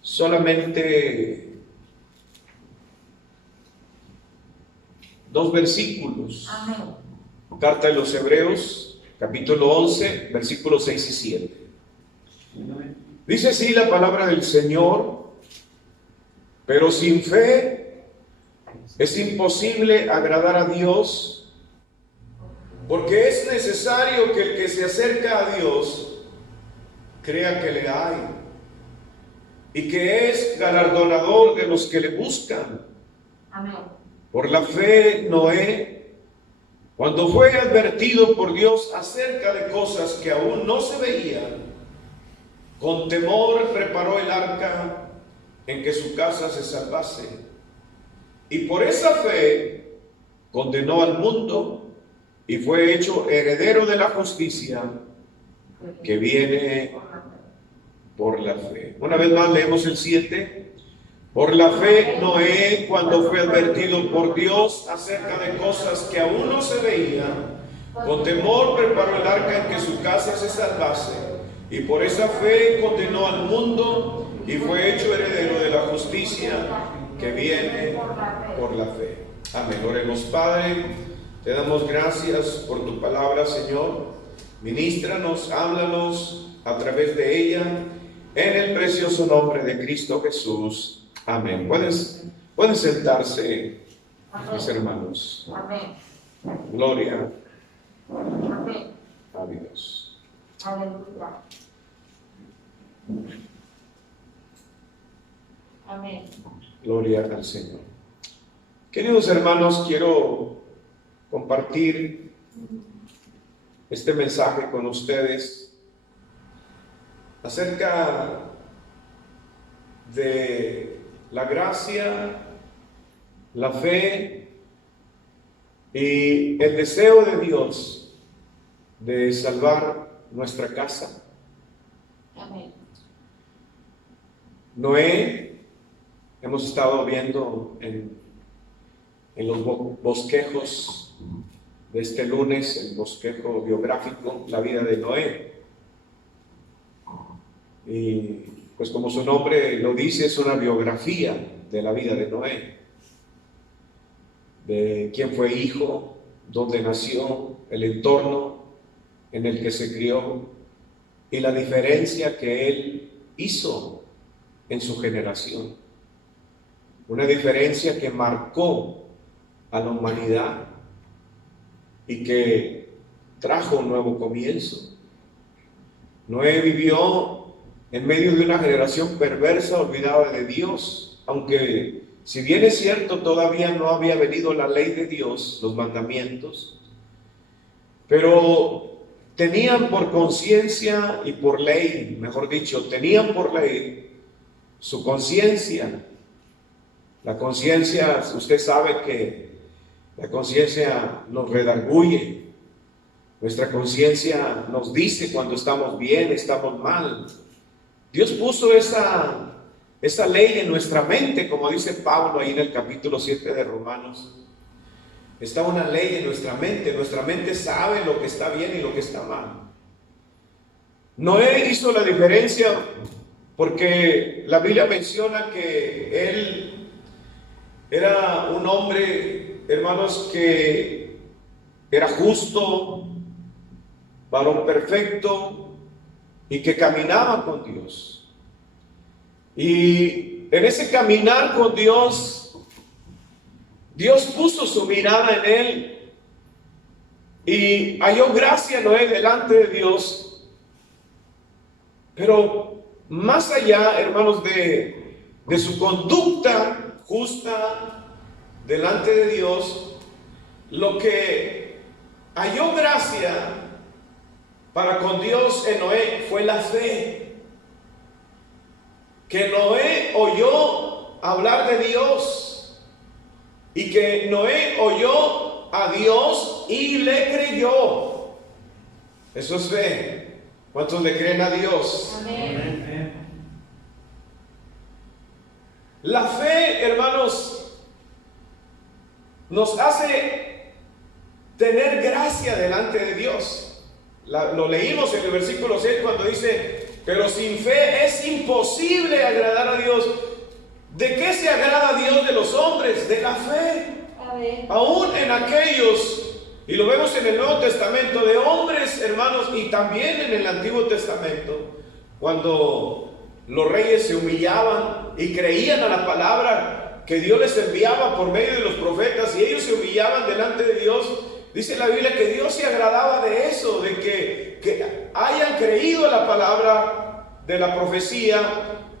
solamente 2 versículos. Amén. Carta de los Hebreos, capítulo 11, versículos 6 y 7. Dice así la palabra del Señor: pero sin fe es imposible agradar a Dios, porque es necesario que el que se acerca a Dios crea que le hay y que es galardonador de los que le buscan. Amén. Por la fe, Noé, cuando fue advertido por Dios acerca de cosas que aún no se veían, con temor preparó el arca en que su casa se salvase. Y por esa fe condenó al mundo y fue hecho heredero de la justicia que viene por la fe. Una vez más leemos el 7. Por la fe, Noé, cuando fue advertido por Dios acerca de cosas que aún no se veían, con temor preparó el arca en que su casa se salvase. Y por esa fe condenó al mundo y fue hecho heredero de la justicia que viene por la fe. Amén. Oremos. Padre, te damos gracias por tu palabra, Señor. Ministranos, háblanos a través de ella, en el precioso nombre de Cristo Jesús. Amén. Pueden sentarse, mis hermanos. Amén. Gloria Amén. a Dios. Aleluya. Amén. Gloria al Señor. Queridos hermanos, quiero compartir este mensaje con ustedes acerca de la gracia, la fe y el deseo de Dios de salvar nuestra casa. Amén. Noé, hemos estado viendo en los bosquejos de este lunes, el bosquejo biográfico, la vida de Noé. Y pues como su nombre lo dice, es una biografía de la vida de Noé, de quién fue hijo, dónde nació, el entorno en el que se crió y la diferencia que él hizo en su generación. Una diferencia que marcó a la humanidad y que trajo un nuevo comienzo. Noé vivió en medio de una generación perversa, olvidada de Dios, aunque si bien es cierto todavía no había venido la ley de Dios, los mandamientos, pero tenían por conciencia y por ley, mejor dicho, tenían por ley su conciencia. La conciencia, usted sabe que la conciencia nos redarguye, nuestra conciencia nos dice cuando estamos bien, estamos mal. Dios puso esa ley en nuestra mente, como dice Pablo ahí en el capítulo 7 de Romanos. Está una ley en nuestra mente sabe lo que está bien y lo que está mal. Noé hizo la diferencia porque la Biblia menciona que él era un hombre, hermanos, que era justo, varón perfecto, y que caminaba con Dios. Y en ese caminar con Dios, Dios puso su mirada en él y halló gracia Noé delante de Dios. Pero más allá, hermanos, de su conducta justa delante de Dios, lo que halló gracia para con Dios en Noé fue la fe. Que Noé oyó hablar de Dios y que Noé oyó a Dios y le creyó. Eso es fe. ¿Cuántos le creen a Dios? Amén. La fe, hermanos, nos hace tener gracia delante de Dios. Lo leímos en el versículo 6 cuando dice: Pero sin fe es imposible agradar a Dios. ¿De qué se agrada a Dios de los hombres? De la fe. Amén. Aún en aquellos, y lo vemos en el Nuevo Testamento, de hombres, hermanos, y también en el Antiguo Testamento, cuando los reyes se humillaban y creían a la palabra que Dios les enviaba por medio de los profetas, y ellos se humillaban delante de Dios, dice la Biblia que Dios se agradaba de eso, de que hayan creído a la palabra de la profecía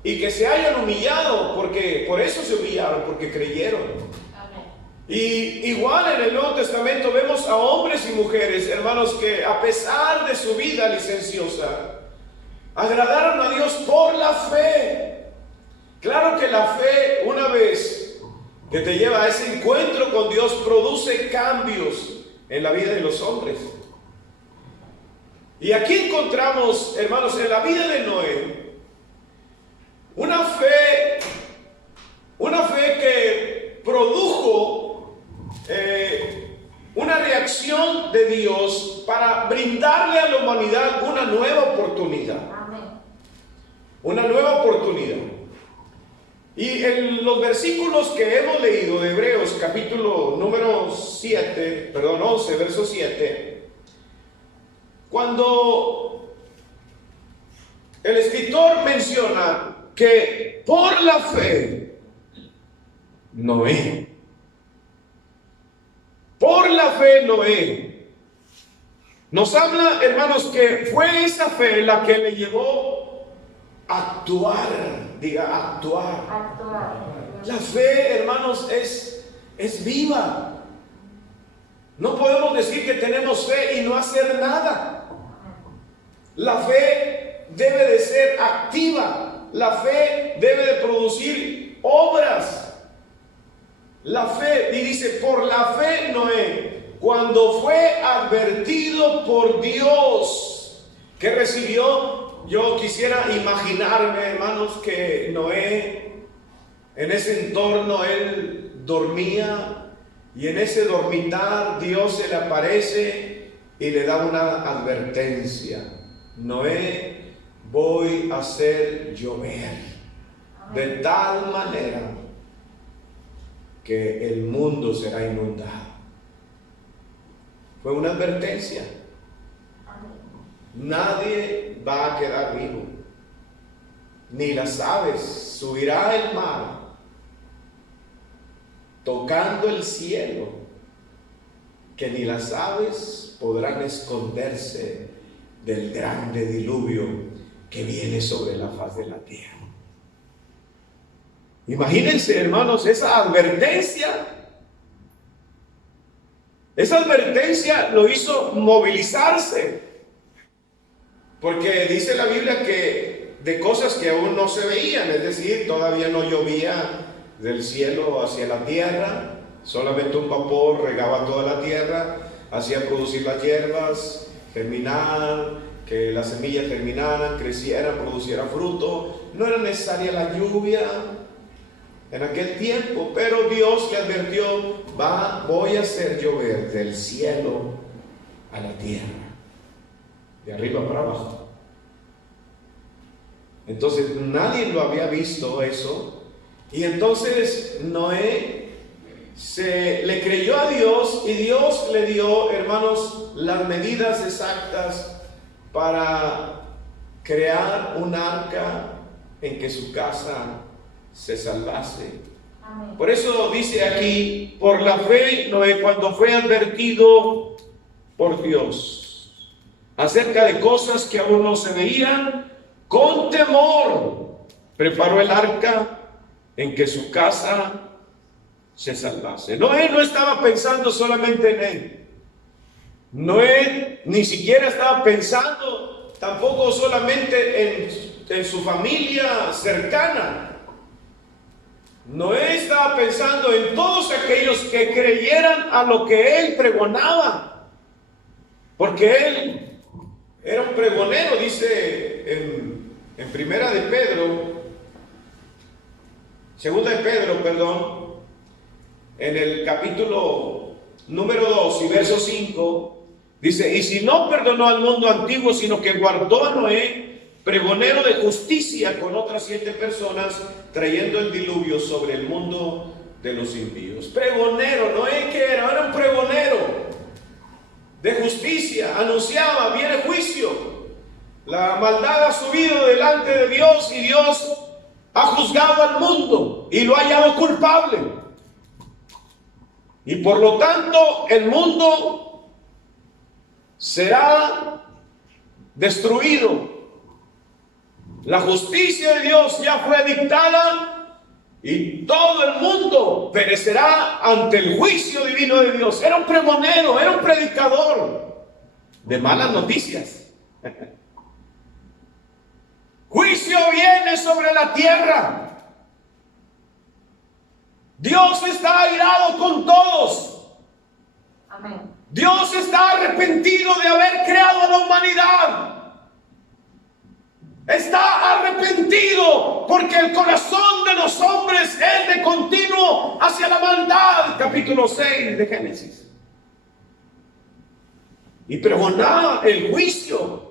y que se hayan humillado, porque por eso se humillaron, porque creyeron. Amén. Y igual en el Nuevo Testamento vemos a hombres y mujeres, hermanos, que a pesar de su vida licenciosa, agradaron a Dios por la fe. Claro que la fe, una vez que te lleva a ese encuentro con Dios, produce cambios en la vida de los hombres. Y aquí encontramos, hermanos, en la vida de Noé, una fe que produjo una reacción de Dios para brindarle a la humanidad una nueva oportunidad. Amén. Una nueva oportunidad. Y en los versículos que hemos leído de Hebreos, capítulo número 11, verso 7, cuando el escritor menciona que por la fe, Noé, nos habla, hermanos, que fue esa fe la que le llevó a actuar, diga actuar. Actuar. La fe, hermanos, es viva. No podemos decir que tenemos fe y no hacer nada. La fe debe de ser activa. La fe debe de producir obras. La fe, y dice, por la fe Noé, cuando fue advertido por Dios, ¿qué recibió? Yo quisiera imaginarme, hermanos, que Noé, en ese entorno, él dormía, y en ese dormitar Dios se le aparece y le da una advertencia. Noé, voy a hacer llover de tal manera que el mundo será inundado. Fue una advertencia. Nadie va a quedar vivo, ni las aves. Subirá el mar tocando el cielo, que ni las aves podrán esconderse del grande diluvio que viene sobre la faz de la tierra. Imagínense, hermanos, esa advertencia lo hizo movilizarse, porque dice la Biblia que de cosas que aún no se veían, es decir, todavía no llovía del cielo hacia la tierra, solamente un vapor regaba toda la tierra, hacía producir las hierbas, germinar, que las semillas germinaran, crecieran, produciera fruto. No era necesaria la lluvia en aquel tiempo, pero Dios le advirtió: voy a hacer llover del cielo a la tierra, de arriba para abajo. Entonces nadie lo había visto eso, y entonces Noé le creyó a Dios, y Dios le dio, hermanos, las medidas exactas para crear un arca en que su casa se salvase. Amén. Por eso dice aquí, por la fe Noé, cuando fue advertido por Dios acerca de cosas que aún no se veían, con temor preparó el arca en que su casa se salvase. Noé no estaba pensando solamente en él. Noé ni siquiera estaba pensando tampoco solamente en su familia cercana. Noé estaba pensando en todos aquellos que creyeran a lo que él pregonaba, porque él era un pregonero. Dice en segunda de Pedro, en el capítulo número 2 y verso 5, dice: y si no perdonó al mundo antiguo, sino que guardó a Noé, pregonero de justicia con otras 7 personas, trayendo el diluvio sobre el mundo de los impíos. Pregonero, Noé, ¿qué era? Era un pregonero de justicia, anunciaba, viene juicio. La maldad ha subido delante de Dios y Dios ha juzgado al mundo y lo ha hallado culpable. Y por lo tanto el mundo será destruido. La justicia de Dios ya fue dictada y todo el mundo perecerá ante el juicio divino de Dios. Era un pregonero, era un predicador de malas noticias. Juicio viene sobre la tierra. Dios está airado con todos. Amén. Dios está arrepentido de haber creado a la humanidad. Está arrepentido porque el corazón de los hombres es de continuo hacia la maldad. Capítulo 6 de Génesis. Y pregonaba el juicio.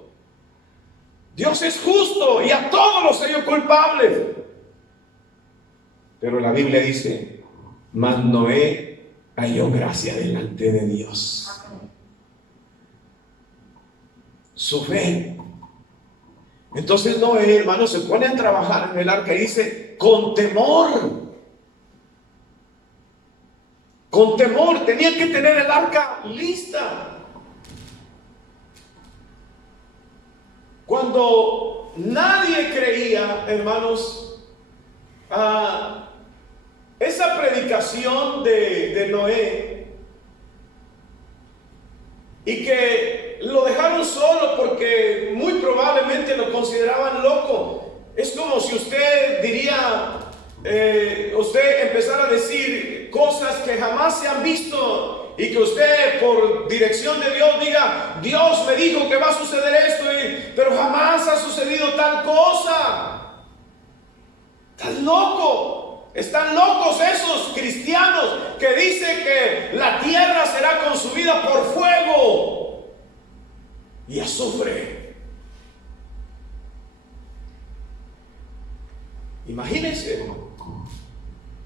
Dios es justo y a todos los halló culpables. Pero la Biblia dice, mas Noé halló gracia delante de Dios. Amén. Su fe. Entonces Noé, hermano, se pone a trabajar en el arca y dice, con temor. Con temor, tenía que tener el arca lista. Cuando nadie creía, hermanos, esa predicación de Noé, y que lo dejaron solo porque muy probablemente lo consideraban loco. Es como si usted diría, usted empezara a decir cosas que jamás se han visto y que usted por dirección de Dios diga, Dios me dijo que va a suceder esto, pero jamás ha sucedido tal cosa. Estás loco. Están locos esos cristianos que dicen que la tierra será consumida por fuego y azufre. Imagínense.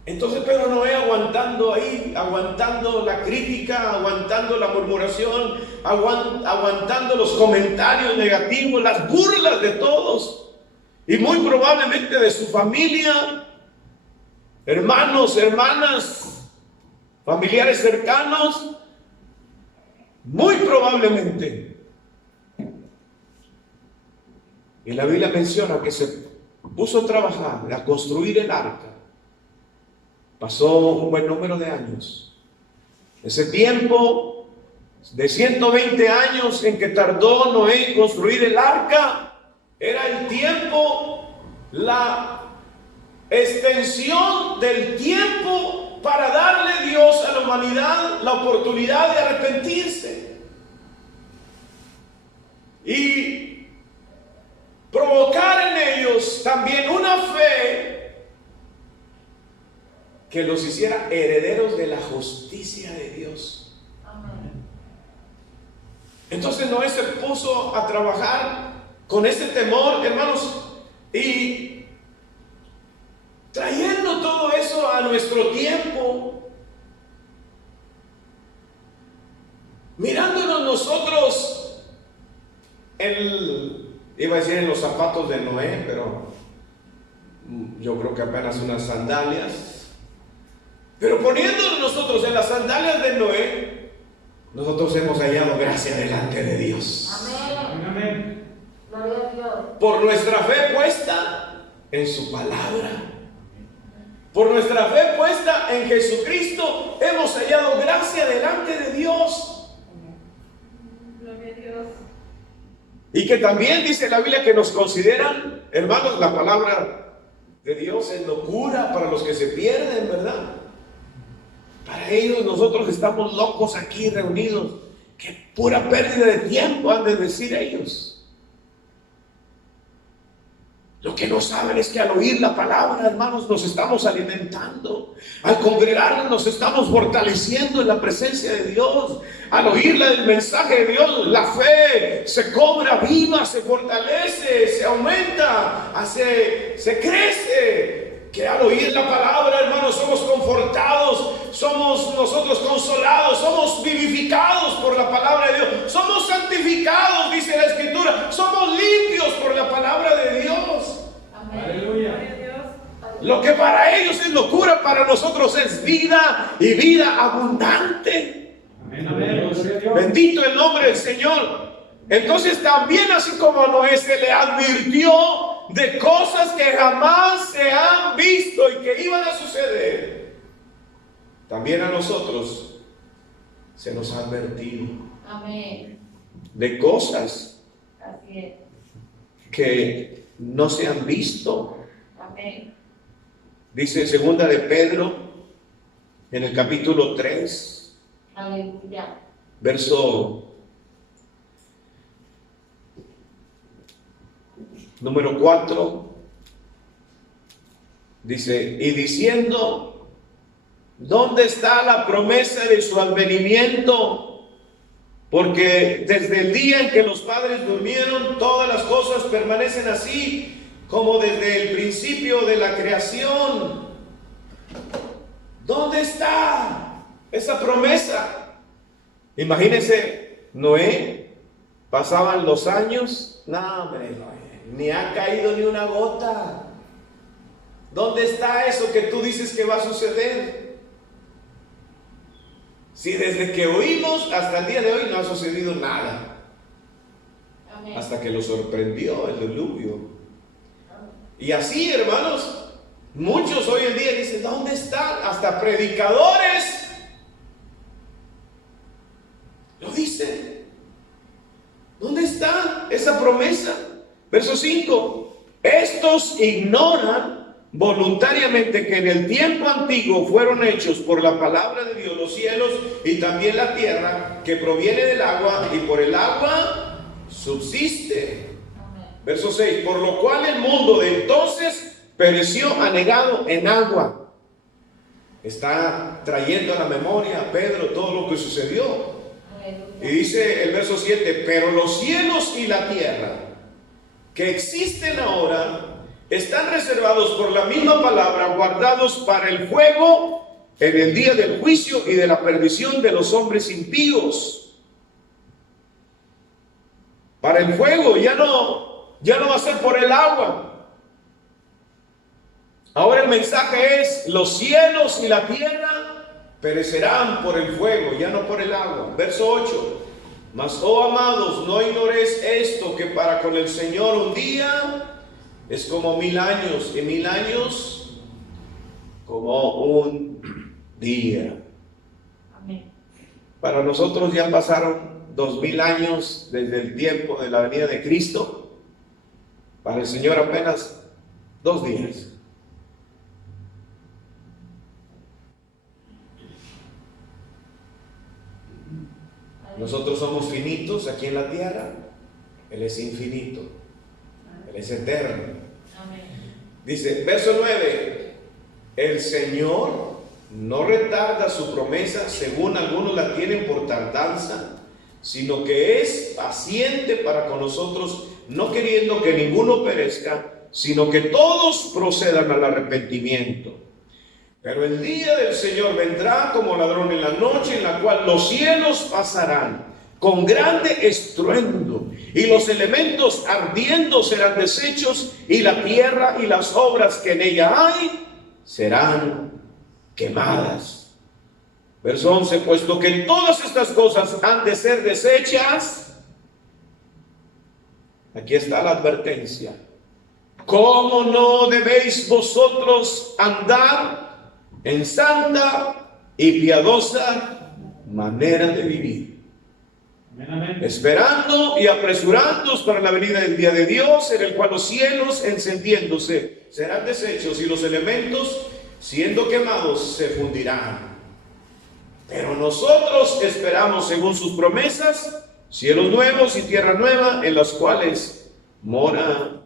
Entonces Pedro Noé aguantando ahí, aguantando la crítica, aguantando la murmuración, aguantando los comentarios negativos, las burlas de todos y muy probablemente de su familia, hermanos, hermanas, familiares cercanos, muy probablemente. Y la Biblia menciona que se puso a trabajar, a construir el arca. Pasó un buen número de años. Ese tiempo de 120 años en que tardó Noé en construir el arca, era el tiempo, la extensión del tiempo para darle Dios a la humanidad la oportunidad de arrepentirse y provocar en ellos también una fe que los hiciera herederos de la justicia de Dios. Amén. Entonces Noé se puso a trabajar con ese temor, hermanos, y trayendo todo eso a nuestro tiempo, mirándonos nosotros iba a decir en los zapatos de Noé, pero yo creo que apenas unas sandalias. Pero poniéndonos nosotros en las sandalias de Noé, nosotros hemos hallado gracia delante de Dios. Amén. Amén. Gloria a Dios. Por nuestra fe puesta en su palabra, por nuestra fe puesta en Jesucristo, hemos hallado gracia delante de Dios. Gloria a Dios. Y que también dice la Biblia que nos consideran, hermanos, la palabra de Dios es locura para los que se pierden, ¿verdad? Para ellos nosotros estamos locos aquí reunidos. Qué pura pérdida de tiempo han de decir ellos. Lo que no saben es que al oír la palabra, hermanos, nos estamos alimentando. Al congregarnos nos estamos fortaleciendo en la presencia de Dios. Al oír el mensaje de Dios, la fe se cobra viva, se fortalece, se aumenta, se crece. Que al oír la palabra, hermanos, somos confortados, somos nosotros consolados, somos vivificados por la palabra de Dios, somos santificados, dice la Escritura, somos limpios por la palabra de Dios. Amén. Aleluya. Lo que para ellos es locura, para nosotros es vida y vida abundante. Amén, amén. Bendito el nombre del Señor. Entonces también, así como a Noé se le advirtió de cosas que jamás se han visto y que iban a suceder, también a nosotros se nos ha advertido Amén. de cosas Así es. que no se han visto. Amén. Dice segunda de Pedro en el capítulo 3, Aleluya. verso número 4, dice, y diciendo, ¿dónde está la promesa de su advenimiento? Porque desde el día en que los padres durmieron, todas las cosas permanecen así como desde el principio de la creación. ¿Dónde está esa promesa? Imagínense, Noé, pasaban los años, no, hombre, Noé, ni ha caído ni una gota. ¿Dónde está eso que tú dices que va a suceder? Si desde que oímos hasta el día de hoy no ha sucedido nada. Amén. Hasta que lo sorprendió el diluvio. Y así, hermanos, muchos hoy en día dicen, ¿dónde están? Hasta predicadores lo dicen. ¿Dónde está esa promesa? Verso 5. Estos ignoran voluntariamente que en el tiempo antiguo fueron hechos por la palabra de Dios los cielos y también la tierra, que proviene del agua y por el agua subsiste. Amén. Verso 6. Por lo cual el mundo de entonces pereció anegado en agua. Está trayendo a la memoria a Pedro todo lo que sucedió. Aleluya. Y dice el verso 7, pero los cielos y la tierra que existen ahora están reservados por la misma palabra, guardados para el fuego en el día del juicio y de la perdición de los hombres impíos. Para el fuego, ya no va a ser por el agua. Ahora el mensaje es, los cielos y la tierra perecerán por el fuego, ya no por el agua. Verso 8. Mas, oh amados, no ignoréis esto, que para con el Señor un día es como 1000 años, y 1000 años como un día. Amén. Para nosotros ya pasaron 2000 años desde el tiempo de la venida de Cristo. Para el Señor apenas 2 días. Nosotros somos finitos aquí en la tierra, Él es infinito, Él es eterno. Amén. Dice, verso 9, el Señor no retarda su promesa, según algunos la tienen por tardanza, sino que es paciente para con nosotros, no queriendo que ninguno perezca, sino que todos procedan al arrepentimiento. Pero el día del Señor vendrá como ladrón en la noche, en la cual los cielos pasarán con grande estruendo, y los elementos ardiendo serán deshechos, y la tierra y las obras que en ella hay serán quemadas. Verso 11, puesto que todas estas cosas han de ser deshechas, aquí está la advertencia. ¿Cómo no debéis vosotros andar en santa y piadosa manera de vivir? Amén, amén. Esperando y apresurándoos para la venida del día de Dios, en el cual los cielos encendiéndose serán deshechos y los elementos siendo quemados se fundirán. Pero nosotros esperamos, según sus promesas, cielos nuevos y tierra nueva, en las cuales mora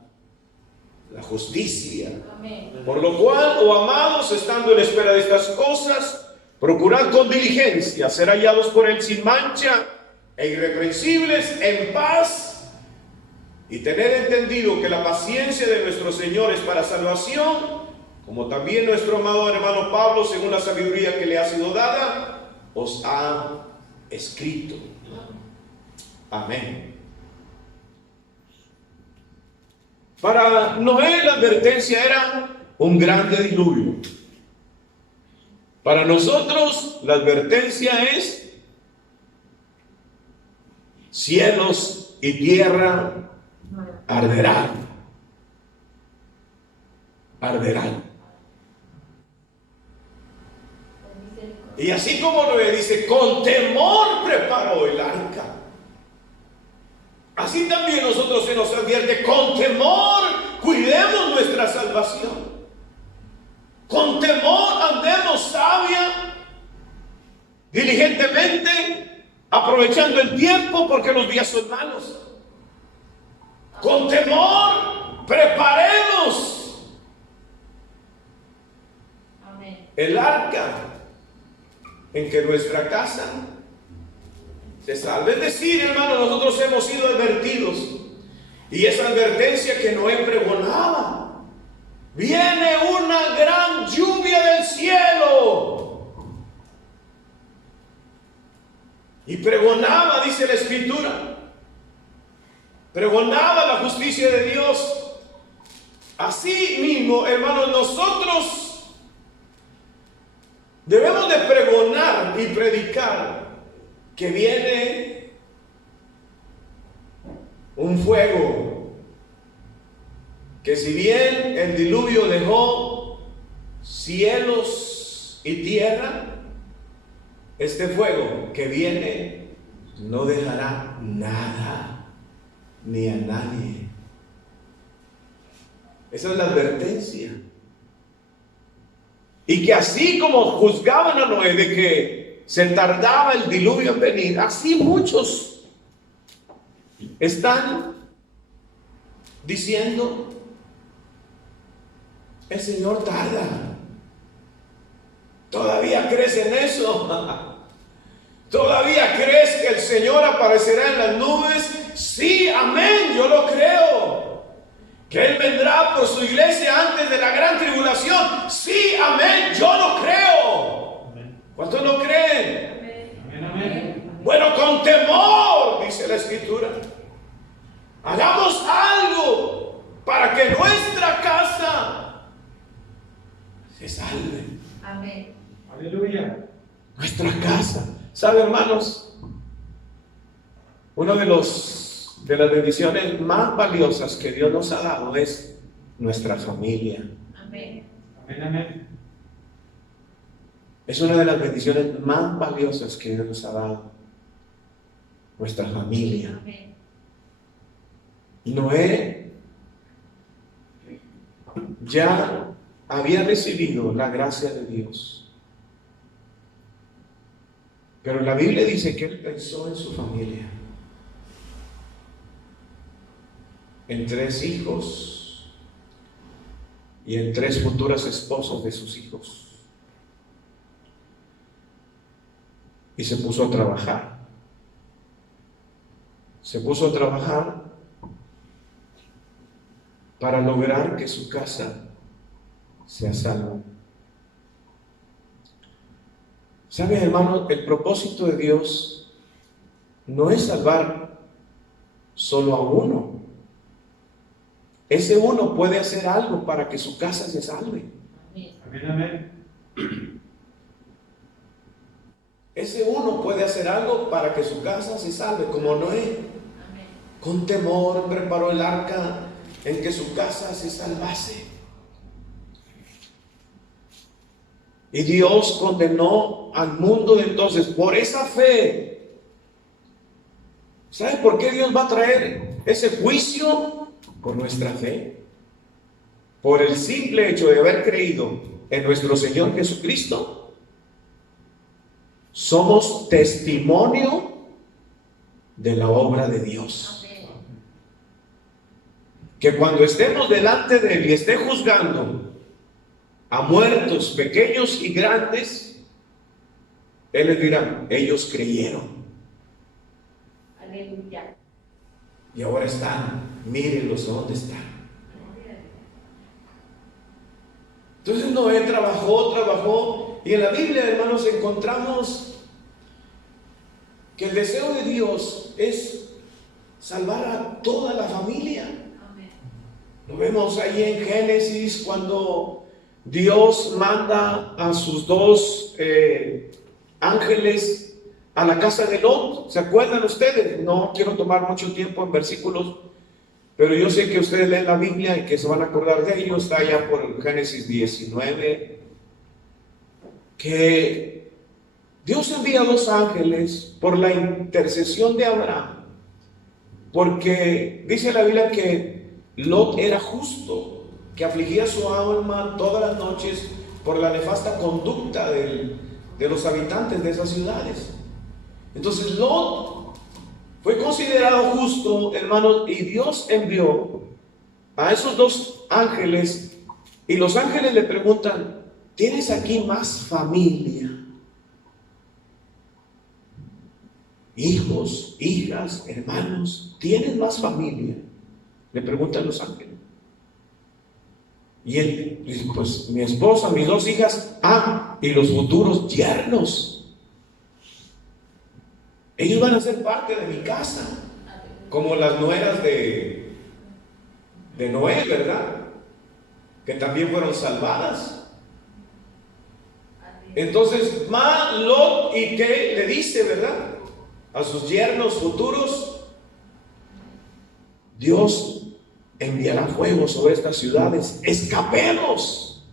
la justicia. Amén. Por lo cual, oh amados, estando en espera de estas cosas, procurad con diligencia ser hallados por él sin mancha e irreprensibles en paz, y tener entendido que la paciencia de nuestro Señor es para salvación, como también nuestro amado hermano Pablo, según la sabiduría que le ha sido dada, os ha escrito. Amén. Para Noé la advertencia era un grande diluvio. Para nosotros la advertencia es cielos y tierra arderán. Arderán. Y así como Noé dice, con temor preparó el arca. Así también nosotros se nos advierte, con temor cuidemos nuestra salvación. Con temor andemos sabia, diligentemente, aprovechando el tiempo porque los días son malos. Con temor preparemos el arca en que nuestra casa se salve. Es decir, hermano, nosotros hemos sido advertidos, y esa advertencia que Noé pregonaba: viene una gran lluvia del cielo. Y pregonaba, dice la Escritura, pregonaba la justicia de Dios. Así mismo, hermanos, nosotros debemos de pregonar y predicar que viene un fuego, que si bien el diluvio dejó cielos y tierra, este fuego que viene no dejará nada ni a nadie. Esa es la advertencia. Y que así como juzgaban a Noé de que se tardaba el diluvio en venir, así muchos están diciendo: el Señor tarda. ¿Todavía crees en eso? ¿Todavía crees que el Señor aparecerá en las nubes? Sí, amén, yo lo creo. Que Él vendrá por su iglesia antes de la gran tribulación. Sí, amén, yo lo creo. ¿Cuántos lo creen? Amén, amén. Bueno, con temor, dice la Escritura, hagamos algo para que nuestra casa se salve. Amén. Aleluya. Nuestra casa. ¿Sabe, hermanos? Una de las bendiciones más valiosas que Dios nos ha dado es nuestra familia. Amén. Amén, amén. Es una de las bendiciones más valiosas que Dios nos ha dado. Nuestra familia. Amén. Noé ya había recibido la gracia de Dios. Pero la Biblia dice que él pensó en su familia, en 3 hijos y en 3 futuras esposas de sus hijos. Y se puso a trabajar. Se puso a trabajar para lograr que su casa sea salva. ¿Saben, hermano? El propósito de Dios no es salvar solo a uno. Ese uno puede hacer algo para que su casa se salve. Amén, amén. Ese uno puede hacer algo para que su casa se salve, como Noé. Amén. Con temor preparó el arca en que su casa se salvase. Y Dios condenó al mundo de entonces por esa fe. ¿Sabe por qué Dios va a traer ese juicio? Por nuestra fe. Por el simple hecho de haber creído en nuestro Señor Jesucristo, somos testimonio de la obra de Dios. Amén. que cuando estemos delante de Él y esté juzgando a muertos, pequeños y grandes, Él les dirá, ellos creyeron. Aleluya. Y ahora están, mírenlos dónde están. Entonces Noé trabajó, y en la Biblia, hermanos, encontramos que el deseo de Dios es salvar a toda la familia. Amén. Lo vemos ahí en Génesis cuando Dios manda a sus dos ángeles a la casa de Lot. ¿Se acuerdan ustedes? No quiero tomar mucho tiempo en versículos, pero yo sé que ustedes leen la Biblia y que se van a acordar de ello. Está allá por Génesis 19, que Dios envía dos ángeles por la intercesión de Abraham, porque dice la Biblia que Lot era justo, que afligía su alma todas las noches por la nefasta conducta de los habitantes de esas ciudades. Entonces Lot fue considerado justo, hermanos, y Dios envió a esos dos ángeles, y los ángeles le preguntan, ¿tienes aquí más familia? Hijos, hijas, hermanos, ¿tienes más familia? Le preguntan los ángeles. Y él dice, pues mi esposa, mis dos hijas, y los futuros yernos. Ellos van a ser parte de mi casa, como las nueras de Noé, ¿verdad? Que también fueron salvadas. Entonces, Lot y qué le dice, ¿verdad? A sus yernos futuros, Dios enviará fuego sobre estas ciudades, escapemos,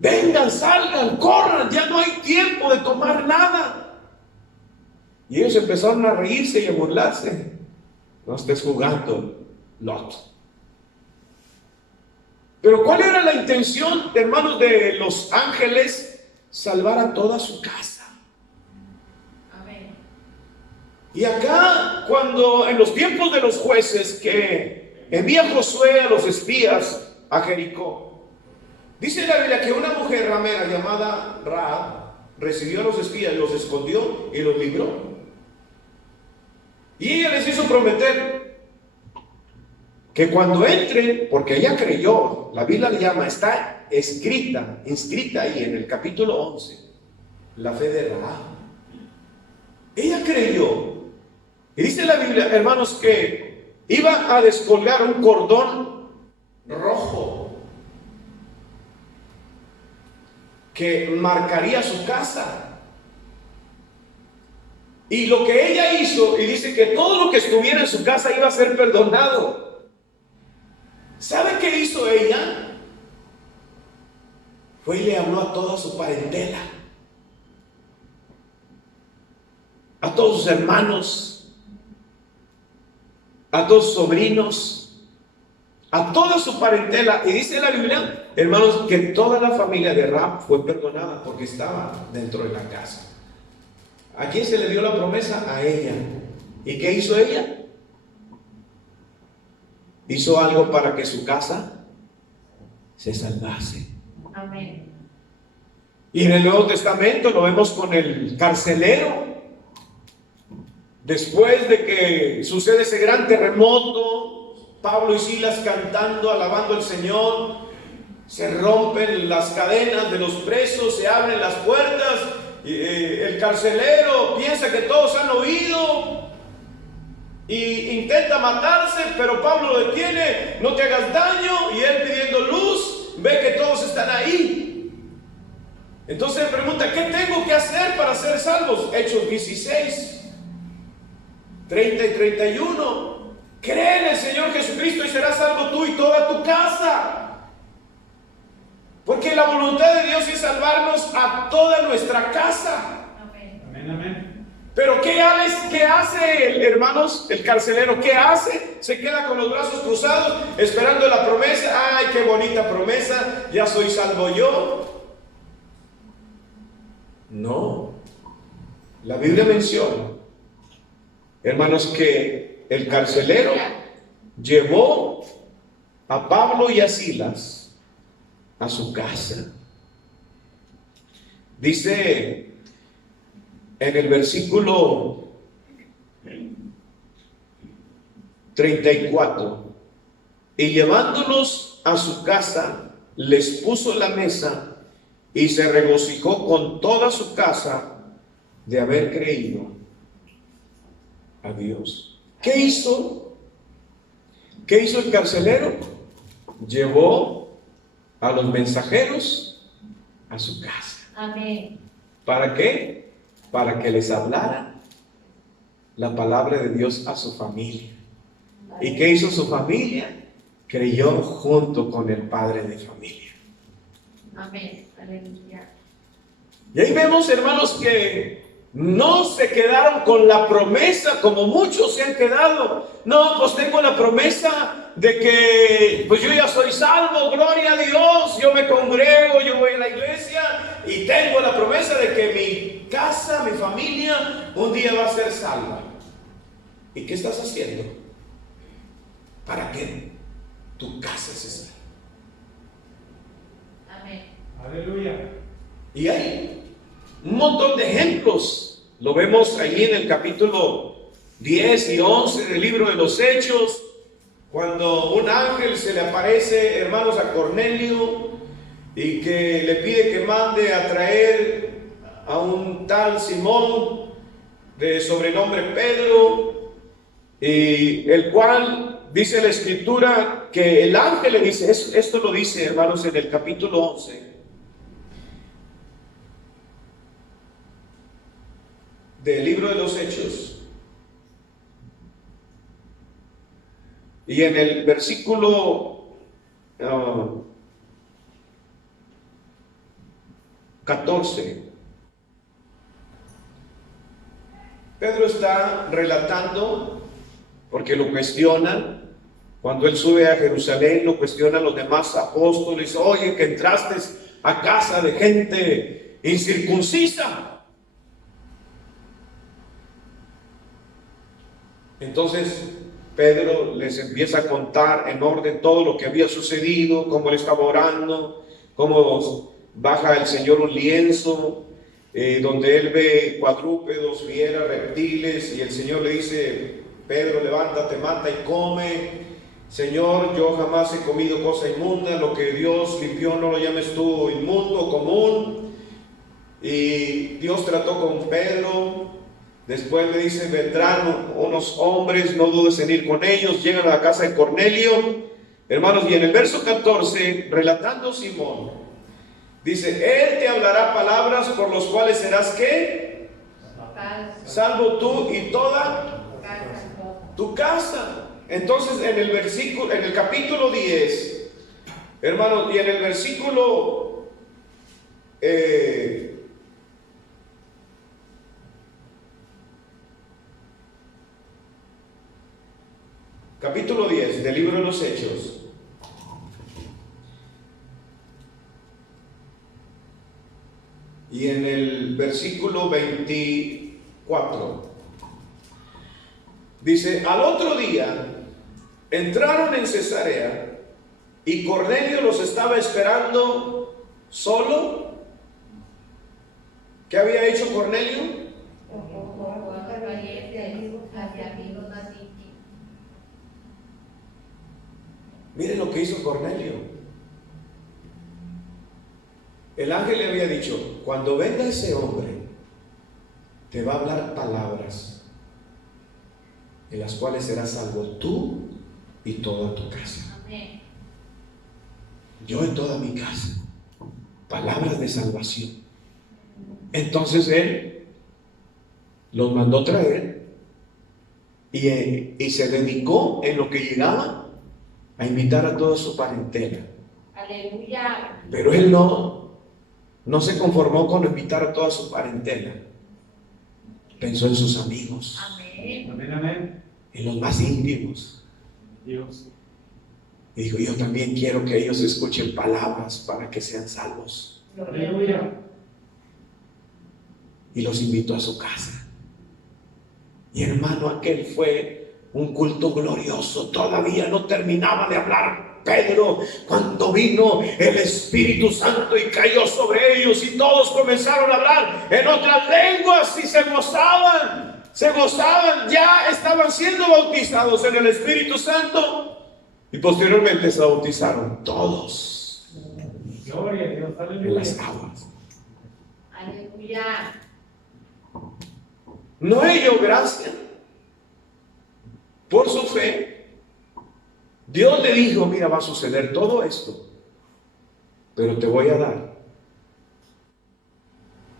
vengan, salgan, corran, ya no hay tiempo de tomar nada. Y ellos empezaron a reírse y a burlarse. No estés jugando, Lot. Pero ¿cuál era la intención, hermanos, de los ángeles? Salvar a toda su casa. Amén. Y acá, cuando en los tiempos de los jueces que envía Josué a los espías a Jericó, dice la Biblia que una mujer ramera llamada Rahab recibió a los espías, los escondió y los libró. Y ella les hizo prometer que cuando entren, porque ella creyó, la Biblia le llama, está inscrita ahí en el capítulo 11, la fe de Rahab. Ella creyó. Y dice la Biblia, hermanos, que iba a descolgar un cordón rojo que marcaría su casa. Y lo que ella hizo, y dice que todo lo que estuviera en su casa iba a ser perdonado. ¿Sabe qué hizo ella? Fue y le habló a toda su parentela, a todos sus hermanos, a todos sus sobrinos, a toda su parentela. Y dice la Biblia, hermanos, que toda la familia de Rahab fue perdonada porque estaba dentro de la casa. ¿A quién se le dio la promesa? A ella. ¿Y qué hizo ella? Hizo algo para que su casa se salvase. Amén. Y en el Nuevo Testamento lo vemos con el carcelero. Después de que sucede ese gran terremoto, Pablo y Silas cantando, alabando al Señor, se rompen las cadenas de los presos, se abren las puertas. El carcelero piensa que todos han oído y intenta matarse, pero Pablo lo detiene, no te hagas daño, y él pidiendo luz, ve que todos están ahí. Entonces le pregunta, ¿qué tengo que hacer para ser salvos? Hechos 16, 30 y 31. Cree en el Señor Jesucristo y serás salvo tú y toda tu casa. Porque la voluntad de Dios es salvarnos a toda nuestra casa. Amén. Amén, amén. Pero ¿qué hace, hermanos, el carcelero? ¿Qué hace? Se queda con los brazos cruzados, esperando la promesa. ¡Ay, qué bonita promesa! Ya soy salvo yo. No. La Biblia menciona, hermanos, que el carcelero llevó a Pablo y a Silas a su casa. Dice en el versículo 34, y llevándolos a su casa, les puso la mesa y se regocijó con toda su casa de haber creído a Dios. ¿Qué hizo? ¿Qué hizo el carcelero? Llevó a los mensajeros a su casa. Amén. ¿Para qué? Para que les hablara la palabra de Dios a su familia. ¿Y qué hizo su familia? Creyó junto con el padre de familia. Amén. Aleluya. Y ahí vemos, hermanos, que no se quedaron con la promesa como muchos se han quedado. No, pues tengo la promesa de que pues yo ya soy salvo, gloria a Dios, yo me congrego, yo voy a la iglesia y tengo la promesa de que mi casa, mi familia, un día va a ser salva. ¿Y qué estás haciendo para que tu casa se salve? Amén. Aleluya. Y hay un montón de ejemplos. Lo vemos allí en el capítulo 10 y 11 del libro de los Hechos, cuando un ángel se le aparece, hermanos, a Cornelio y que le pide que mande a traer a un tal Simón de sobrenombre Pedro, y el cual dice la escritura que el ángel le dice, esto lo dice, hermanos, en el capítulo 11 del libro de los Hechos, y en el versículo 14, Pedro está relatando, porque lo cuestionan, cuando él sube a Jerusalén, lo cuestionan los demás apóstoles, oye, que entraste a casa de gente incircuncisa. Entonces Pedro les empieza a contar en orden todo lo que había sucedido, cómo él estaba orando, cómo baja el Señor un lienzo, donde él ve cuadrúpedos, fieras, reptiles, y el Señor le dice, Pedro, levántate, mata y come. Señor, yo jamás he comido cosa inmunda, lo que Dios limpió no lo llames tú inmundo, común. Y Dios trató con Pedro. Después le dice, vendrán unos hombres, no dudes en ir con ellos. Llegan a la casa de Cornelio, hermanos, y en el verso 14, relatando Simón, dice, él te hablará palabras por los cuales serás, ¿qué? Salvo tú y toda tu casa. Entonces en el versículo, en el capítulo 10, hermanos, y en el versículo capítulo 10 del libro de los Hechos, y en el versículo 24 dice, al otro día entraron en Cesarea y Cornelio los estaba esperando solo. ¿Qué había hecho Cornelio? Miren lo que hizo Cornelio. El ángel le había dicho, cuando venga ese hombre, te va a hablar palabras en las cuales serás salvo tú y toda tu casa. Amén. Yo y toda mi casa. Palabras de salvación. Entonces él los mandó traer y se dedicó en lo que llegaba a invitar a toda su parentela. Aleluya. Pero él no se conformó con invitar a toda su parentela. Pensó en sus amigos, Amén. Amén, amén. en los más íntimos. Dios. Y dijo, yo también quiero que ellos escuchen palabras para que sean salvos. Aleluya. Y los invitó a su casa. Y hermano, aquel fue un culto glorioso. Todavía no terminaba de hablar Pedro cuando vino el Espíritu Santo y cayó sobre ellos, y todos comenzaron a hablar en otras lenguas y se gozaban, ya estaban siendo bautizados en el Espíritu Santo, y posteriormente se bautizaron todos Gloria a Dios. en las Aleluya. aguas. Aleluya. No halló gracia por su fe. Dios le dijo: mira, va a suceder todo esto, pero te voy a dar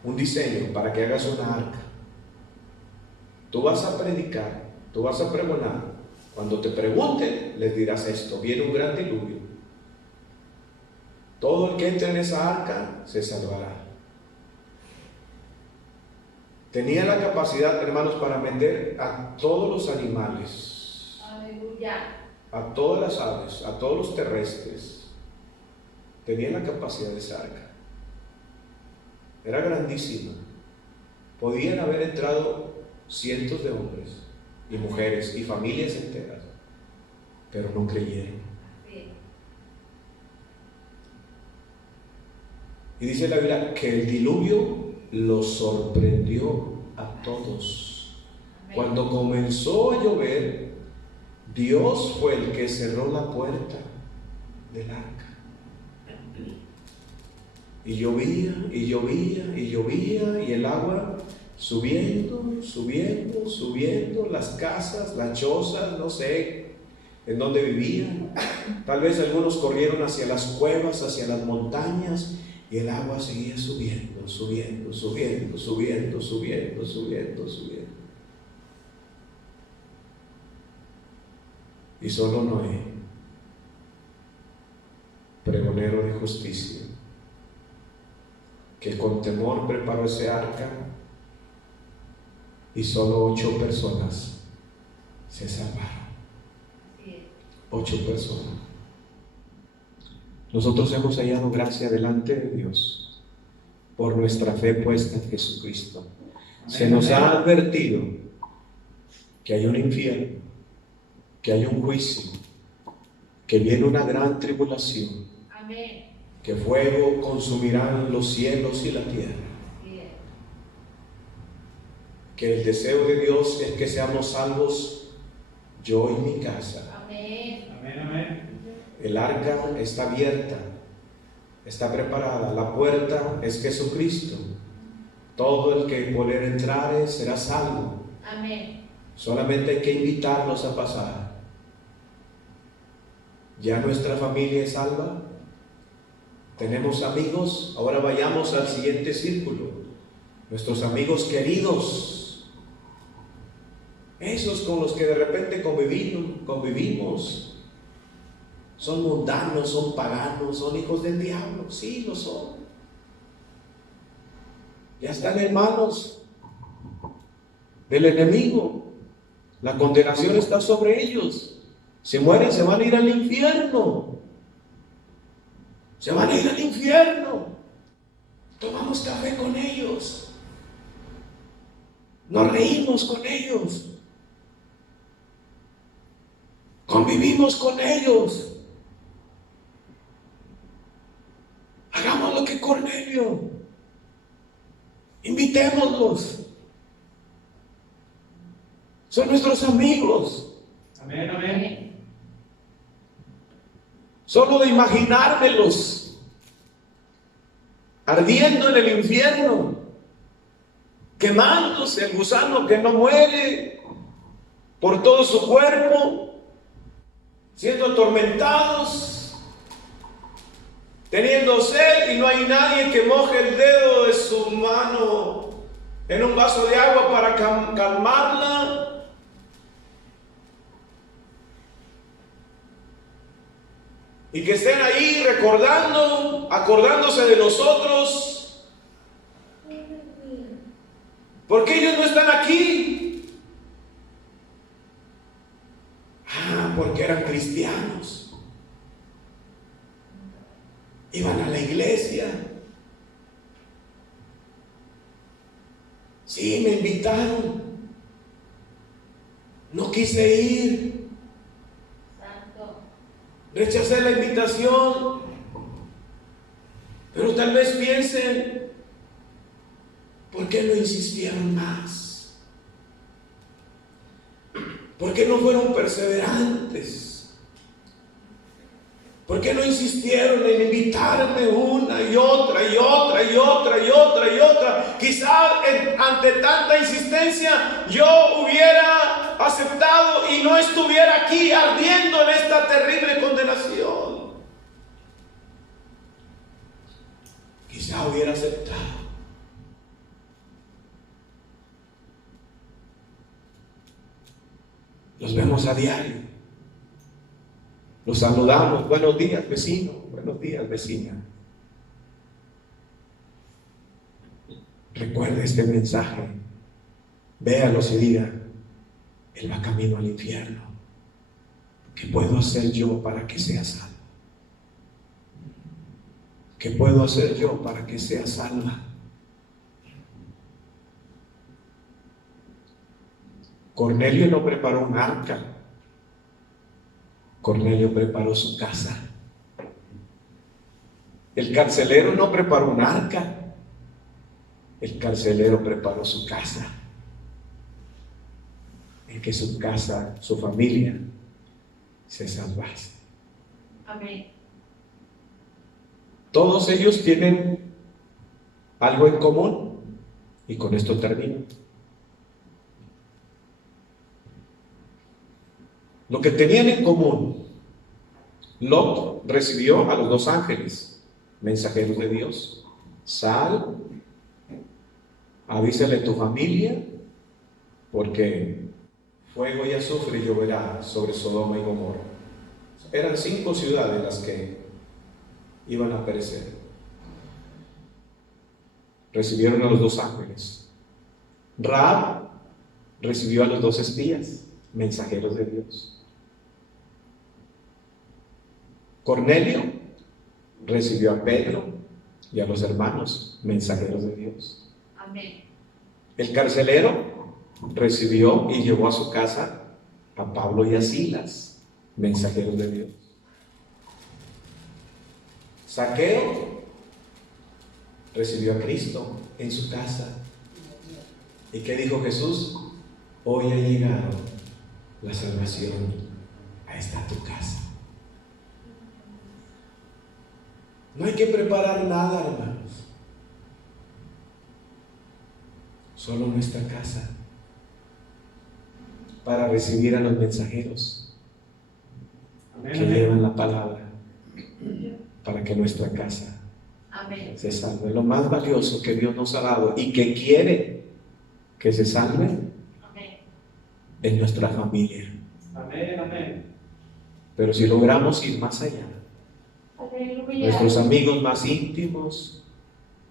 un diseño para que hagas una arca. Tú vas a predicar, tú vas a pregonar. Cuando te pregunten, les dirás esto: viene un gran diluvio. Todo el que entre en esa arca se salvará. Tenía la capacidad, hermanos, para meter a todos los animales, Aleluya. a todas las aves, a todos los terrestres. Tenía la capacidad de esa arca. Era grandísima. Podían haber entrado cientos de hombres y mujeres y familias enteras, pero no creyeron. Sí. Y dice la Biblia que el diluvio los sorprendió a todos. Amén. Cuando comenzó a llover, Dios fue el que cerró la puerta del arca. Y llovía, y llovía, y llovía, y el agua subiendo, subiendo, subiendo, las casas, las chozas, no sé en dónde vivían. Tal vez algunos corrieron hacia las cuevas, hacia las montañas, y el agua seguía subiendo, subiendo, subiendo, subiendo, subiendo, subiendo, subiendo. Y solo Noé, pregonero de justicia, que con temor preparó ese arca, y solo 8 personas se salvaron. Sí. 8 personas. Nosotros hemos hallado gracia delante de Dios por nuestra fe puesta en Jesucristo. Se nos ha advertido que hay un infierno, que hay un juicio, que viene una gran tribulación, Amén. que fuego consumirán los cielos y la tierra. Sí. Que el deseo de Dios es que seamos salvos, yo y mi casa. Amén. Amén, amén. El arca está abierta, está preparada, la puerta es Jesucristo. Todo el que por él entrare será salvo. Amén. Solamente hay que invitarlos a pasar. ¿Ya nuestra familia es salva? ¿Tenemos amigos? Ahora vayamos al siguiente círculo. Nuestros amigos queridos, esos con los que de repente convivimos, son mundanos, son paganos, son hijos del diablo. Sí, lo son. Ya están en manos del enemigo. La condenación está sobre ellos. Si mueren, se van a ir al infierno. Se van a ir al infierno. Tomamos café con ellos. Nos reímos con ellos. Convivimos con ellos. Hagamos lo que Cornelio. Invitémoslos. Son nuestros amigos. Amén, amén. Solo de imaginármelos ardiendo en el infierno, quemándose, el gusano que no muere por todo su cuerpo, siendo atormentados, teniendo sed, y no hay nadie que moje el dedo de su mano en un vaso de agua para calmarla. Y que estén ahí acordándose de nosotros, porque ellos no están aquí. Porque eran cristianos, iban a la iglesia. Sí, me invitaron. No quise ir, Santo. rechacé la invitación. Pero tal vez piensen, ¿por qué no insistieron más? ¿Por qué no fueron perseverantes? ¿Por qué no insistieron en invitarme una y otra y otra y otra y otra y otra? Quizás ante tanta insistencia yo hubiera aceptado y no estuviera aquí ardiendo en esta terrible condenación. Quizá hubiera aceptado. Los vemos a diario. Los saludamos. Buenos días, vecino. Buenos días, vecina. Recuerde este mensaje. Véalos y diga: Él va camino al infierno. ¿Qué puedo hacer yo para que sea salvo? ¿Qué puedo hacer yo para que sea salva? Cornelio no preparó un arca. Cornelio preparó su casa. El carcelero no preparó un arca. El carcelero preparó su casa. En que su casa, su familia, se salvase. Amén. Todos ellos tienen algo en común, y con esto termino. Lo que tenían en común: Lot recibió a los dos ángeles, mensajeros de Dios. Sal, avísale a tu familia, porque fuego y azufre lloverá sobre Sodoma y Gomorra. Eran 5 ciudades las que iban a perecer. Recibieron a los 2 ángeles. Rahab recibió a los 2 espías, mensajeros de Dios. Cornelio recibió a Pedro y a los hermanos, mensajeros de Dios. Amén. El carcelero recibió y llevó a su casa a Pablo y a Silas, mensajeros de Dios. Zaqueo recibió a Cristo en su casa. ¿Y qué dijo Jesús? Hoy ha llegado la salvación a esta tu casa. No hay que preparar nada, hermanos. Solo nuestra casa para recibir a los mensajeros que llevan la palabra, para que nuestra casa Amén. se salve. Lo más valioso que Dios nos ha dado y que quiere que se salve Amén. es nuestra familia. Amén, amén. Pero si logramos ir más allá, Aleluya. nuestros amigos más íntimos,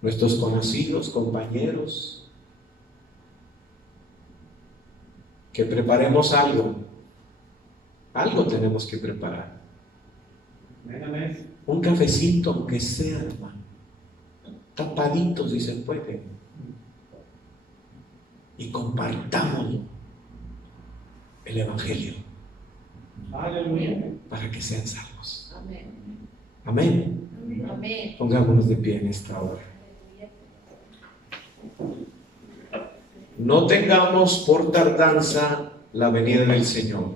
nuestros conocidos, compañeros, que preparemos algo tenemos que preparar. Amén, amén. Un cafecito, aunque sea, hermano, tapaditos si se puede, y compartamos el evangelio Aleluya. para que sean salvos. Amén. Amén. Amén. Pongámonos de pie en esta hora. No tengamos por tardanza la venida del Señor.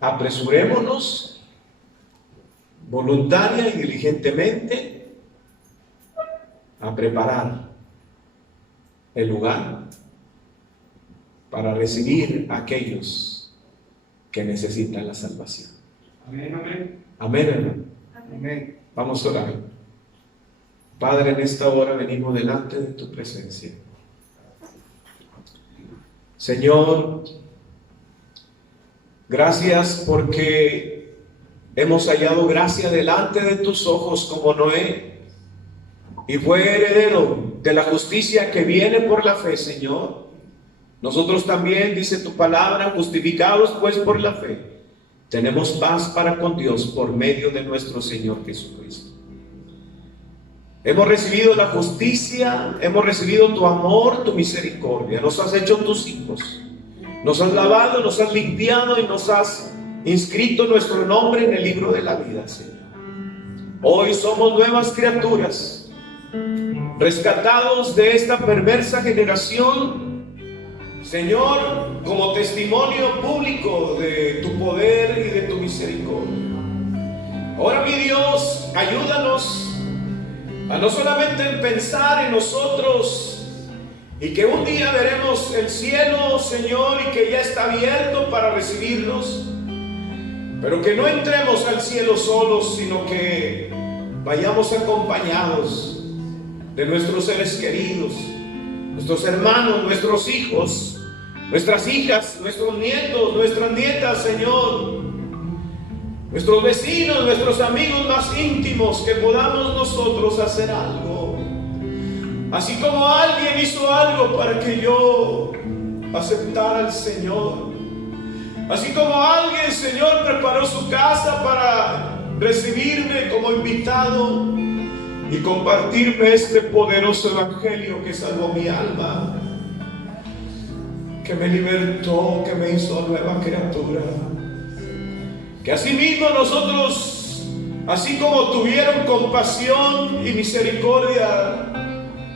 Apresurémonos voluntaria y diligentemente a preparar el lugar para recibir a aquellos que necesitan la salvación. Amén, amén. Amén, hermano. Amén. Vamos a orar. Padre, en esta hora venimos delante de tu presencia. Señor, gracias porque hemos hallado gracia delante de tus ojos como Noé, y fue heredero de la justicia que viene por la fe, Señor. Nosotros también, dice tu palabra, justificados pues por la fe, tenemos paz para con Dios por medio de nuestro Señor Jesucristo. Hemos recibido la justicia, hemos recibido tu amor, tu misericordia, nos has hecho tus hijos. Nos has lavado, nos has limpiado y nos has inscrito nuestro nombre en el libro de la vida, Señor. Hoy somos nuevas criaturas, rescatados de esta perversa generación, Señor, como testimonio público de tu poder y de tu misericordia. Ahora, mi Dios, ayúdanos a no solamente pensar en nosotros y que un día veremos el cielo, Señor, y que ya está abierto para recibirnos, pero que no entremos al cielo solos, sino que vayamos acompañados de nuestros seres queridos, nuestros hermanos, nuestros hijos, nuestras hijas, nuestros nietos, nuestras nietas, Señor, nuestros vecinos, nuestros amigos más íntimos, que podamos nosotros hacer algo. Así como alguien hizo algo para que yo aceptara al Señor. Así como alguien, Señor, preparó su casa para recibirme como invitado y compartirme este poderoso evangelio que salvó mi alma, que me libertó, que me hizo nueva criatura. Que asimismo nosotros, así como tuvieron compasión y misericordia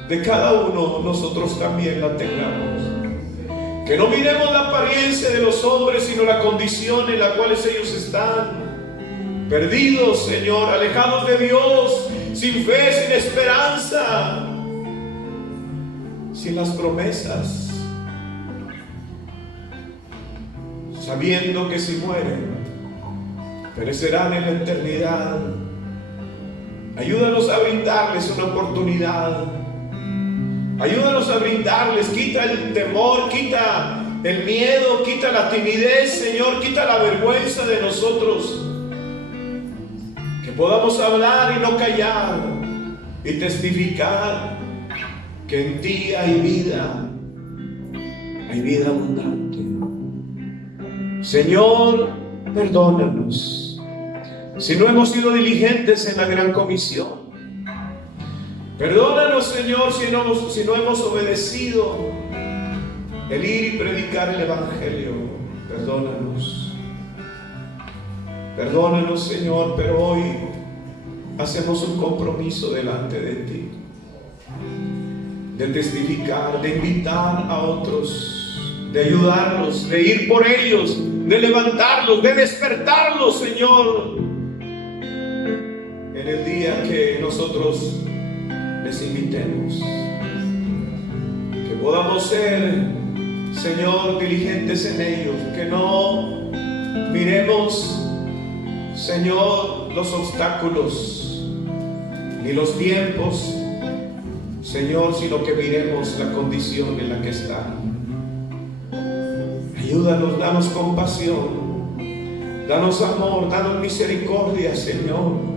de cada uno, nosotros también la tengamos. Que no miremos la apariencia de los hombres, sino la condición en la cual ellos están perdidos, Señor, alejados de Dios, sin fe, sin esperanza, sin las promesas, sabiendo que si mueren, perecerán en la eternidad. Ayúdanos a brindarles una oportunidad. Ayúdanos a brindarles, quita el temor, quita el miedo, quita la timidez, Señor, quita la vergüenza de nosotros. Que podamos hablar y no callar y testificar que en ti hay vida abundante. Señor, perdónanos si no hemos sido diligentes en la gran comisión. Perdónanos, Señor, si no hemos obedecido el ir y predicar el evangelio. Perdónanos. Perdónanos, Señor, pero hoy hacemos un compromiso delante de ti, de testificar, de invitar a otros, de ayudarlos, de ir por ellos, de levantarlos, de despertarlos, Señor, en el día que nosotros les invitemos. Que podamos ser, Señor, diligentes en ellos, que no miremos, Señor, los obstáculos ni los tiempos, Señor, sino que miremos la condición en la que están. Ayúdanos, danos compasión, danos amor, danos misericordia, Señor.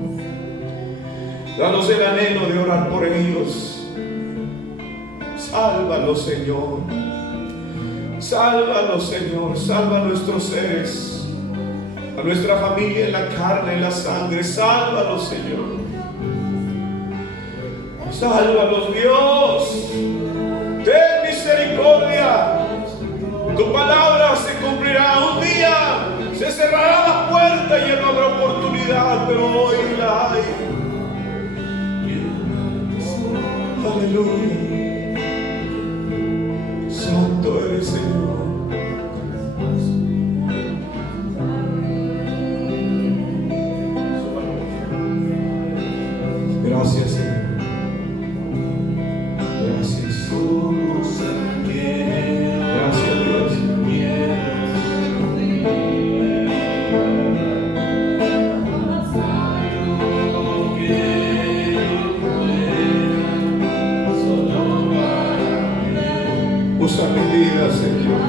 Danos el anhelo de orar por ellos. Sálvalos, Señor. Sálvalos, Señor. Salva a nuestros seres, a nuestra familia en la carne, en la sangre. Sálvalos, Señor. Sálvalos, Dios. Ten misericordia. Tu palabra se cumplirá un día. Se cerrará la puerta y ya no habrá oportunidad, pero hoy la hay. Aleluya. Santo eres, Señor. Gracias, Señor. Gracias. Gracias, Dios. Usa mi vida, Señor.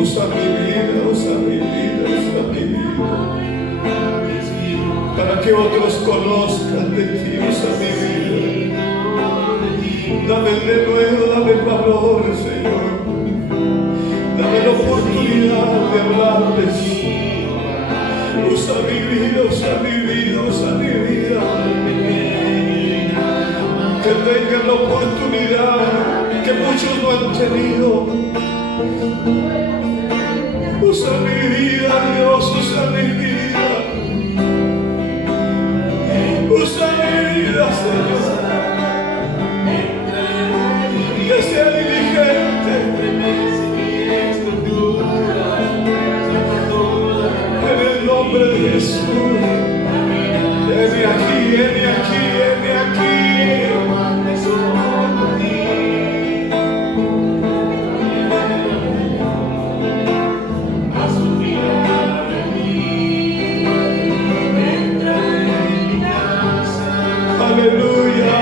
Usa mi vida, usa mi vida, usa mi vida. Para que otros conozcan de ti, usa mi vida. Dame el nuevo, dame el valor, Señor. Dame la oportunidad de hablarles. Usa mi vida, usa mi vida, usa mi vida. Que tengan la oportunidad que muchos no han tenido Usa mi vida, Dios, usa mi vida. Usa mi vida, Señor. Que sea diligente. En el nombre de Jesús. Heme aquí, heme aquí, heme aquí. Aleluya.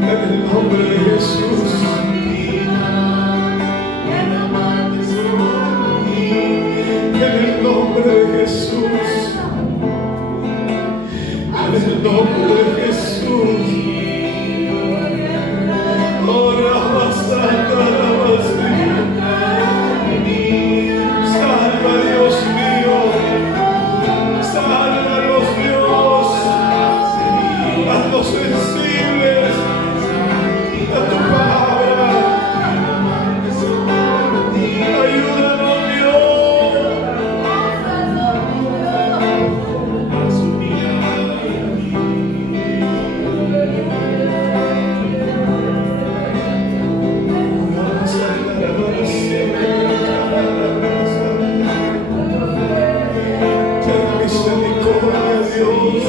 En el nombre de Jesús. En el nombre de Jesús. En el nombre de Jesús. Oh, Ramasata, Ramasita. Salva, Dios mío. Sálvanos, Dios. Haznos sensibles a tu palabra. Ayúdanos, Dios. Ten misericordia, Dios.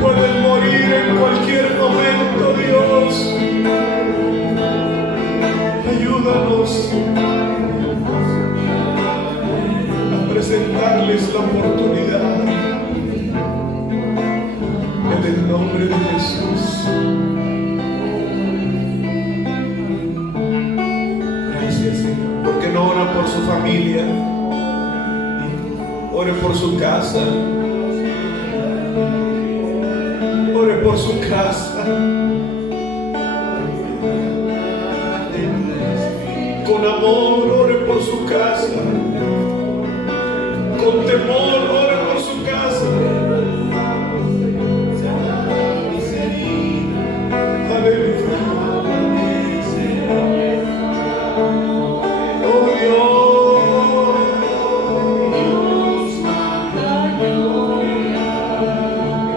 Pueden morir en cualquier momento, Dios. Ayúdanos a presentarles la oportunidad. En el nombre de Jesús. Gracias, Señor. Porque no ora por su familia, ore por su casa. Ore por su casa. Con amor, ore por su casa. Con temor, ore por su casa. Aleluya. Oh Dios.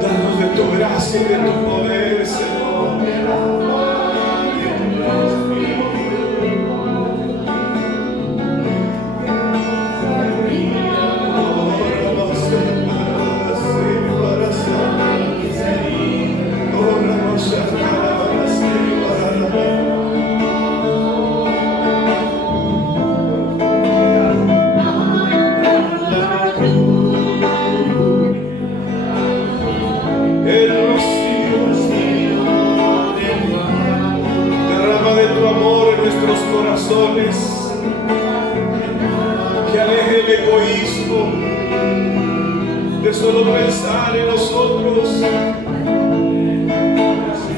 Danos de tu gracia y de tu poder, Señor. Que aleje el egoísmo de solo pensar en nosotros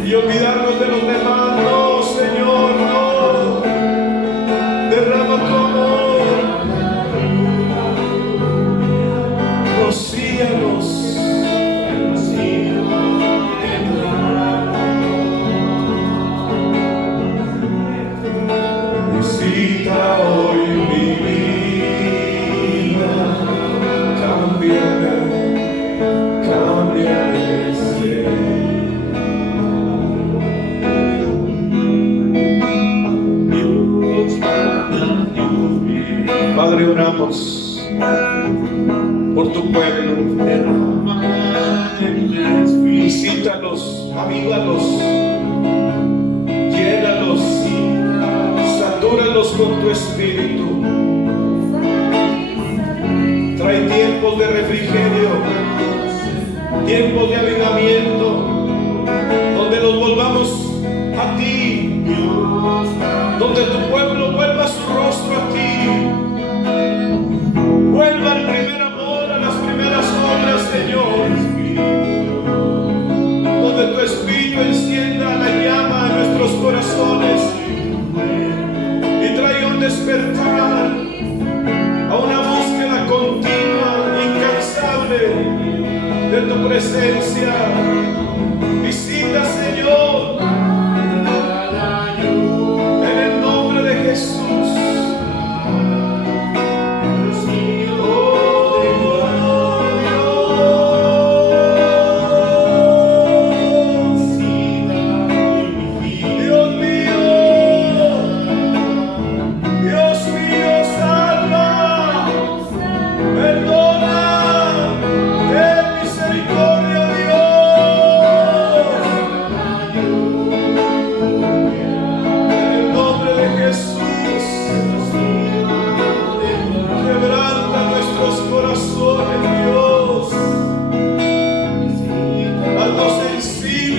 y olvidarnos de los demás. No, Señor, no. Derrama tu amor. Rocíanos. Visita hoy mi vida, cámbiame, cámbiame, Padre, oramos por tu pueblo. Visítalos, avívalos, llénalos, satúralos con tu espíritu. Trae tiempos de refrigerio, tiempos de avivamiento, donde nos volvamos a ti, donde tu pueblo vuelva su rostro a ti, vuelva al primer amor, a las primeras obras, Señor, donde tu espíritu encienda la llama en nuestros corazones y traiga un despertar a una búsqueda contigo. presencia. Visita, Señor, en el nombre de Jesús.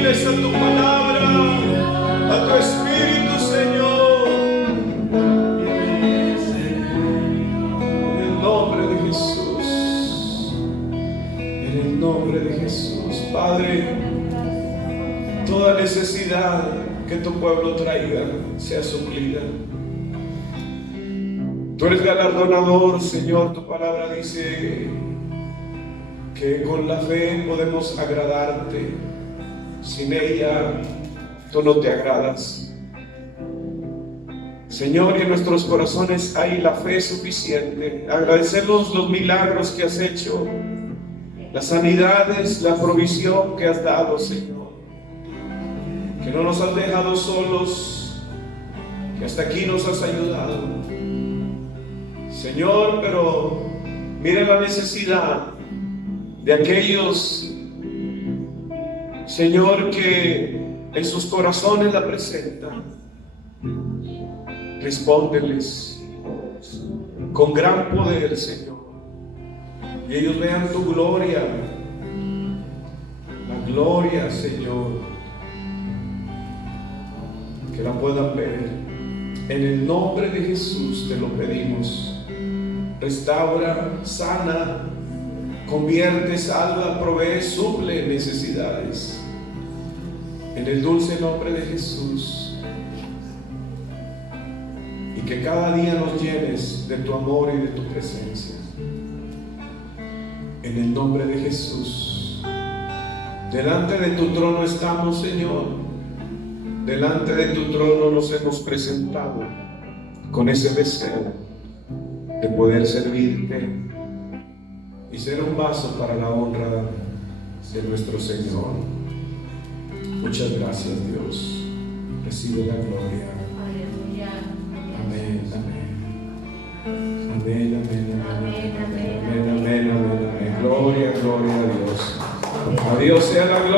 A tu palabra, a tu Espíritu, Señor, en el nombre de Jesús, en el nombre de Jesús. Padre, toda necesidad que tu pueblo traiga sea suplida. Tú eres galardonador, Señor. Tu palabra dice que con la fe podemos agradarte. Sin ella, tú no te agradas. Señor, en nuestros corazones hay la fe suficiente. Agradecemos los milagros que has hecho, las sanidades, la provisión que has dado, Señor. Que no nos has dejado solos, que hasta aquí nos has ayudado. Señor, pero mira la necesidad de aquellos, Señor, que en sus corazones la presentan. Respóndeles con gran poder, Señor, y ellos vean tu gloria, la gloria, Señor, que la puedan ver. En el nombre de Jesús te lo pedimos. Restaura, sana, convierte, salva, provee, suple necesidades. En el dulce nombre de Jesús. Y que cada día nos llenes de tu amor y de tu presencia. En el nombre de Jesús. Delante de tu trono estamos, Señor. Delante de tu trono nos hemos presentado con ese deseo de poder servirte y ser un vaso para la honra de nuestro Señor. Muchas gracias, Dios. Recibe la gloria. Aleluya. Amén, amén. Amén, amén, amén, amén, amén, amén, amén. Gloria, gloria a Dios. A Dios sea la gloria.